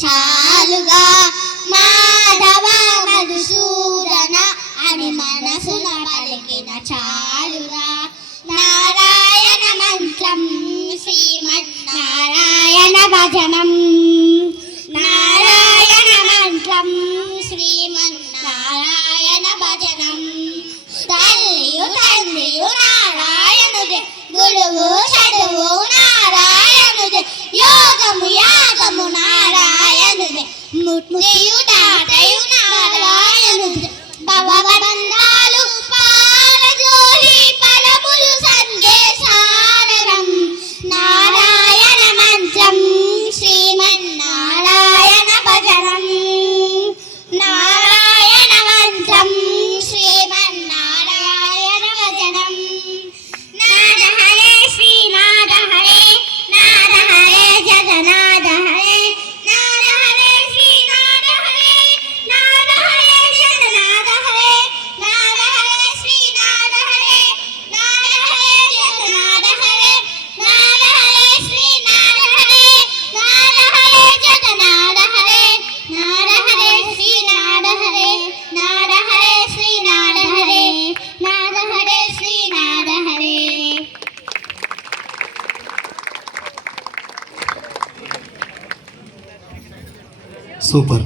చాలుగా మాధవ మధుసూదన అని మనసున పలికిన చాలుగా నారాయణ మంత్రం శ్రీమన్నారాయణ భజనం నారాయణ మంత్రం శ్రీమన్నారాయణ భజనం తల్లియు తండ్రియు నారాయణుడే గురువు చదువు నారాయణుడే యోగము యాగము నారాయణుడే ముక్తియు దాతయు నారాయణుడే భవబంధాలు పారజోలి పరములు సందేశారం నారాయణ మంత్రం శ్రీమన్నారాయణ భజనం నారాయణ మంత్రం శ్రీమన్నారాయణ భజనం నాద హరే శ్రీనాద హరే నాద హరే జగన్నాథ హరే నాద హరే శ్రీనాద హరే నాద హరే జగన్నాథ హరే నాద హరే శ్రీనాద హరే నాద హరే జగన్నాథ హరే నాద హరే శ్రీనాద హరే నాద హరే జగన్నాథ హరే నాద హరే శ్రీనాద హరే నాద హరే శ్రీనాద హరే నాద హరే శ్రీనాద హరే. సూపర్.